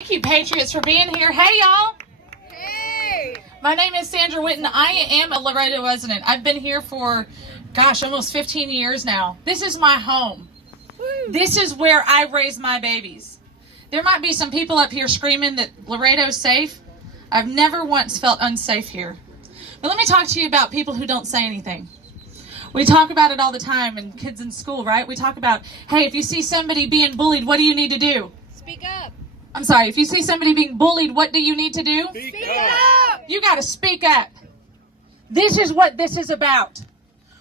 Thank you, Patriots, for being here. Hey, y'all. Hey! My name is Sandra Witten. I am a Laredo resident. I've been here for, almost 15 years now. This is my home. Woo. This is where I raise my babies. There might be some people up here screaming that Laredo's safe. I've never once felt unsafe here. But let me talk to you about people who don't say anything. We talk about it all the time, and kids in school, right? We talk about, hey, if you see somebody being bullied, what do you need to do? Speak up. I'm sorry, if you see somebody being bullied, what do you need to do? Speak up. You got to speak up. This is what this is about.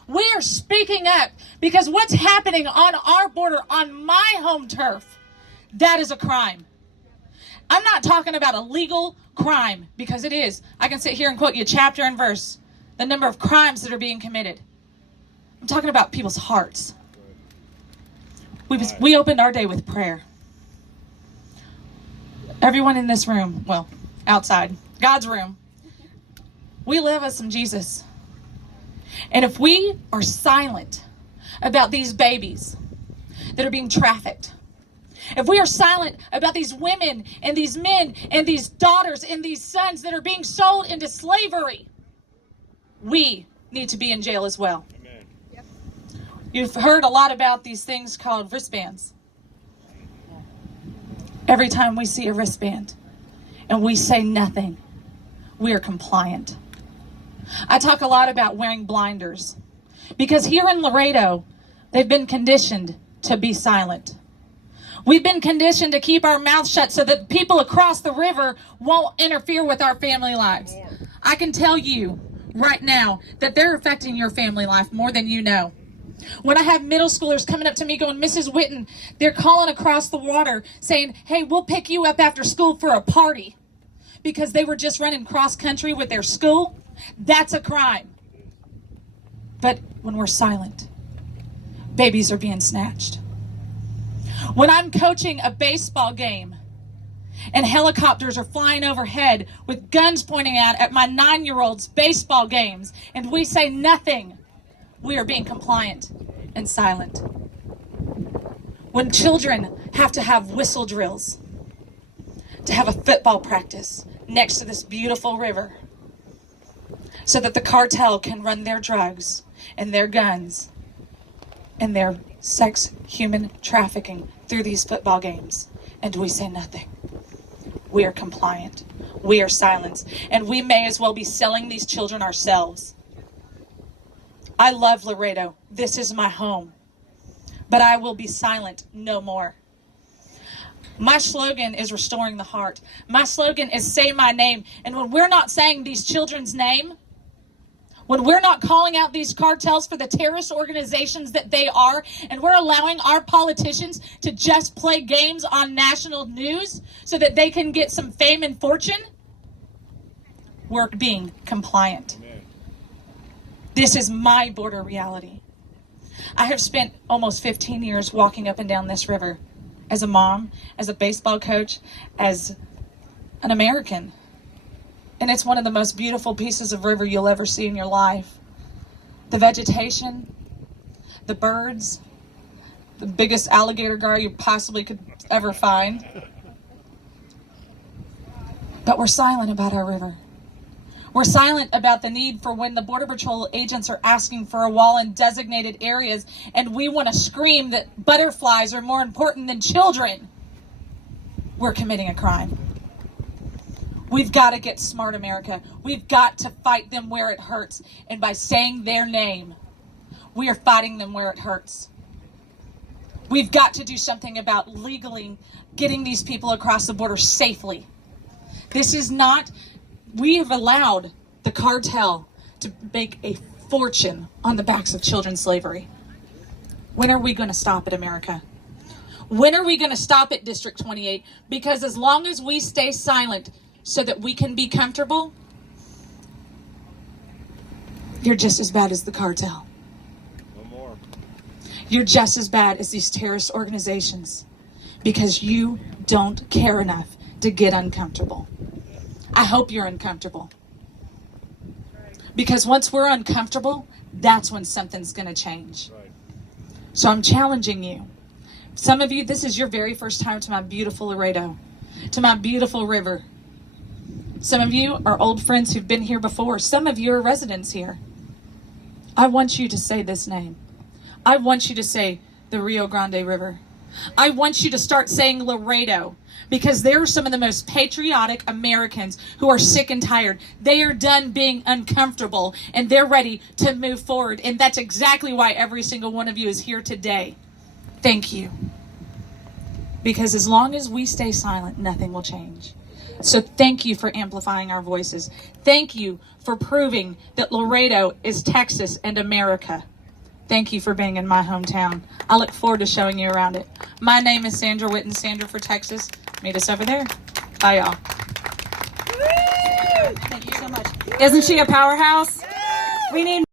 We are speaking up because what's happening on our border, on my home turf, that is a crime. I'm not talking about a legal crime, because it is. I can sit here and quote you chapter and verse, the number of crimes that are being committed. I'm talking about people's hearts. We opened our day with prayer. Everyone in this room, well, outside, God's room, we love us some Jesus. And if we are silent about these babies that are being trafficked, if we are silent about these women and these men and these daughters and these sons that are being sold into slavery, we need to be in jail as well. Amen. Yep. You've heard a lot about these things called wristbands. Every time we see a wristband and we say nothing, we are compliant. I talk a lot about wearing blinders because here in Laredo, they've been conditioned to be silent. We've been conditioned to keep our mouths shut so that people across the river won't interfere with our family lives. I can tell you right now that they're affecting your family life more than you know. When I have middle schoolers coming up to me going, Mrs. Witten, they're calling across the water saying, hey, we'll pick you up after school for a party because they were just running cross country with their school. That's a crime. But when we're silent, babies are being snatched. When I'm coaching a baseball game and helicopters are flying overhead with guns pointing out at my 9-year-old's baseball games and we say nothing, we are being compliant and silent. When children have to have whistle drills to have a football practice next to this beautiful river so that the cartel can run their drugs and their guns and their sex, human trafficking through these football games, and we say nothing. We are compliant. We are silenced. And we may as well be selling these children ourselves. I love Laredo. This is my home. But I will be silent no more. My slogan is restoring the heart. My slogan is say my name. And when we're not saying these children's name, when we're not calling out these cartels for the terrorist organizations that they are, and we're allowing our politicians to just play games on national news so that they can get some fame and fortune, we're being compliant. Amen. This is my border reality. I have spent almost 15 years walking up and down this river as a mom, as a baseball coach, as an American. And it's one of the most beautiful pieces of river you'll ever see in your life. The vegetation, the birds, the biggest alligator gar you possibly could ever find. But we're silent about our river. We're silent about the need for when the Border Patrol agents are asking for a wall in designated areas and we want to scream that butterflies are more important than children. We're committing a crime. We've got to get smart, America. We've got to fight them where it hurts. And by saying their name, we are fighting them where it hurts. We've got to do something about legally getting these people across the border safely. This is not... We have allowed the cartel to make a fortune on the backs of children's slavery. When are we going to stop it, America? When are we going to stop it, District 28? Because as long as we stay silent so that we can be comfortable, you're just as bad as the cartel. No more. You're just as bad as these terrorist organizations because you don't care enough to get uncomfortable. I hope you're uncomfortable. Because once we're uncomfortable, that's when something's going to change. Right. So I'm challenging you. Some of you, this is your very first time to my beautiful Laredo. to my beautiful river. Some of you are old friends who've been here before. Some of you are residents here. I want you to say this name. I want you to say the Rio Grande River. I want you to start saying Laredo, because they're some of the most patriotic Americans who are sick and tired. They are done being uncomfortable and they're ready to move forward. And that's exactly why every single one of you is here today. Thank you. Because as long as we stay silent, nothing will change. So thank you for amplifying our voices. Thank you for proving that Laredo is Texas and America. Thank you for being in my hometown. I look forward to showing you around it. My name is Sandra Witten, Sandra for Texas. Meet us over there. Bye, y'all. Thank you so much. Isn't she a powerhouse? We need